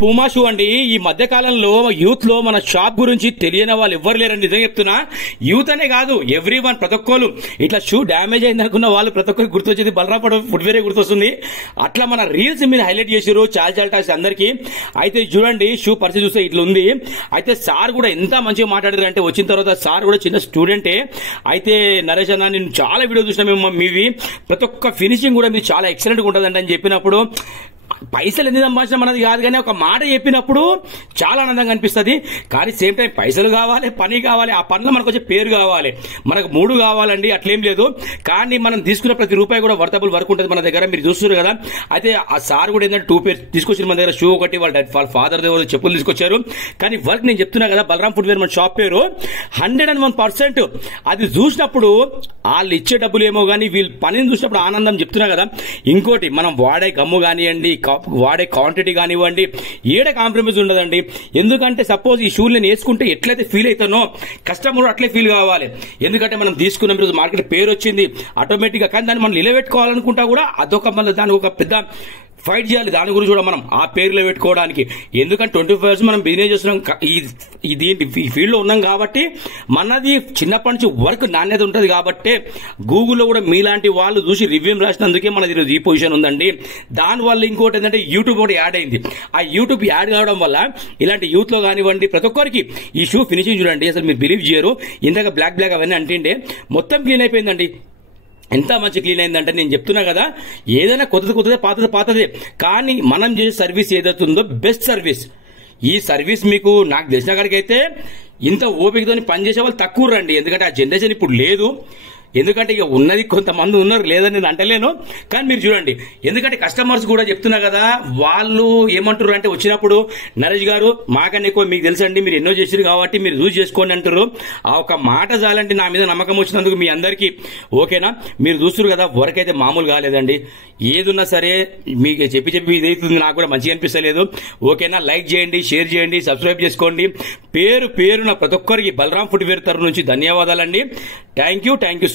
Puma shoe అండి. ఈ మధ్య కాలంలో యూత్ లో మన షాప్ గురించి తెలియని వాళ్ళు ఎవ్వరు లేరని నిజంగా చెప్తున్నా. యూత్ అనే కాదు, ఎవ్రీ వన్, ప్రతి ఒక్కరు ఇట్లా షూ డ్యామేజ్ అయింది అనుకున్న వాళ్ళు ప్రతి ఒక్కరికి గుర్తొచ్చేది బలరాం ఫుట్వేరే గుర్తొస్తుంది. అట్లా మన రీల్స్ మీరు హైలైట్ చేసారు చాలా టాక్స్ అందరికి. అయితే చూడండి, షూ పరిస్థితి చూస్తే ఇట్లా ఉంది. అయితే సార్ కూడా ఎంత మంచిగా మాట్లాడారు అంటే, వచ్చిన తర్వాత సార్ కూడా చిన్న స్టూడెంటే. అయితే నరేష్ అన్న, నేను చాలా వీడియో చూసినా మేము మీవి, ప్రతి ఒక్క ఫినిషింగ్ కూడా మీరు చాలా ఎక్సలెంట్ గా ఉంటుందండి అని చెప్పినప్పుడు, పైసలు ఎన్ని సంపాదించడం మనది కాదు, కానీ ఒక మాట చెప్పినప్పుడు చాలా ఆనందంగా అనిపిస్తుంది. కానీ సేమ్ టైం పైసలు కావాలి, పని కావాలి, ఆ పనిలో మనకు వచ్చే పేరు కావాలి, మనకు మూడు కావాలండి. అట్లేం లేదు, కానీ మనం తీసుకున్న ప్రతి రూపాయి కూడా వర్తబుల్ వర్క్ ఉంటుంది మన దగ్గర. మీరు చూస్తున్నారు కదా. అయితే ఆ సార్ కూడా ఏంటంటే 2 పేర్స్ తీసుకొచ్చిన మన దగ్గర. షూ ఒకటి, వాళ్ళ ఫాదర్ దగ్గర చెప్పులు తీసుకొచ్చారు. కానీ వర్క్ నేను చెప్తున్నా కదా, బలరాం ఫుట్వేర్ మన షాప్ పేరు 101%. అది చూసినప్పుడు వాళ్ళు ఇచ్చే డబ్బులు ఏమో కానీ వీళ్ళు పనిని చూసినప్పుడు ఆనందం చెప్తున్నా కదా. ఇంకోటి, మనం వాడే గమ్ము కానివ్వండి, వాడే క్వాంటిటీ కానివ్వండి, ఏడ కాంప్రమైజ్ ఉండదండి. ఎందుకంటే సపోజ్ ఈ షూలు నేను వేసుకుంటే ఎట్లయితే ఫీల్ అవుతానో కస్టమర్ అట్లే ఫీల్ కావాలి. ఎందుకంటే మనం తీసుకున్న రోజు మార్కెట్ పేరు వచ్చింది ఆటోమేటిక్ గా, కానీ దాన్ని మనం నిలబెట్టుకోవాలనుకుంటా కూడా అదొక మళ్ళీ దానికి ఒక పెద్ద ఫైట్ చేయాలి దాని గురించి కూడా మనం ఆ పేరులో పెట్టుకోవడానికి. ఎందుకంటే 25 years మనం బిజినెస్ చేస్తున్నాం, ఈ ఫీల్డ్ లో ఉన్నాం కాబట్టి మనది చిన్నప్పటి నుంచి వర్క్ నాణ్యత ఉంటుంది. కాబట్టి గూగుల్లో కూడా మీలాంటి వాళ్ళు చూసి రివ్యూ రాసినందుకే మనది ఈ పొజిషన్ ఉందండి. దానివల్ల ఇంకోటి ఏంటంటే యూట్యూబ్ కూడా యాడ్ అయింది. ఆ యూట్యూబ్ యాడ్ కావడం వల్ల ఇలాంటి యూత్ లో కానివ్వండి ప్రతి ఒక్కరికి ఈ షూ ఫినిషింగ్ చూడండి, అసలు మీరు బిలీవ్ చేయరు. ఇందాక బ్లాక్ అవన్నీ అంటే మొత్తం క్లీన్ అయిపోయిందండి. ఎంత మంచి క్లీన్ అయిందంటే, నేను చెప్తున్నా కదా, ఏదైనా కొత్తదే పాతదే, కానీ మనం చేసే సర్వీస్ ఏదైతుందో బెస్ట్ సర్వీస్. ఈ సర్వీస్ మీకు నాకు తెలిసిన కాడికైతే ఇంత ఓపికతో పనిచేసే వాళ్ళు తక్కువ రండి. ఎందుకంటే ఆ జనరేషన్ ఇప్పుడు లేదు. ఎందుకంటే ఇక ఉన్నది కొంతమంది ఉన్నారు, లేదని నేను అంటలేను. కానీ మీరు చూడండి, ఎందుకంటే కస్టమర్స్ కూడా చెప్తున్నా కదా, వాళ్ళు ఏమంటారు అంటే వచ్చినప్పుడు, నరేష్ గారు మాకన్నా ఎక్కువ మీకు తెలుసండి, మీరు ఎన్నో చేసారు కాబట్టి మీరు యూజ్ చేసుకోండి అంటారు. ఆ ఒక మాట చాలంటే నా మీద నమ్మకం వచ్చినందుకు మీ అందరికీ. ఓకేనా, మీరు చూస్తున్నారు కదా, వర్క్ అయితే మామూలు కాలేదండి. ఏదున్నా సరే మీకు చెప్పి ఇదైతుంది, నాకు కూడా మంచిగా అనిపిస్తలేదు. ఓకేనా, లైక్ చేయండి, షేర్ చేయండి, సబ్స్క్రైబ్ చేసుకోండి. పేరున ప్రతి ఒక్కరికి బలరాం ఫుట్వేర్ తరఫు నుంచి ధన్యవాదాలండి. Thank you so